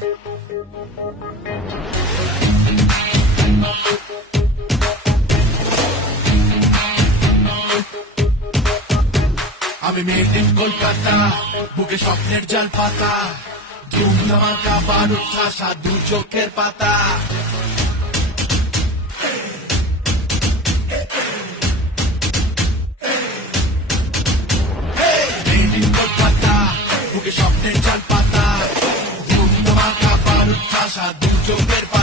আমি made in Kolkata, বুকে স্বপ্নের জাল পাতা, ধুম ধামাকা বারুদ ঠাসা দু চোখের পাতা। মেড ইন কলকাতা, বুকে স্বপ্নের জাল পাতা, ধুম ধামাকা বারুদ ঠাসা দু চোখের পাতা।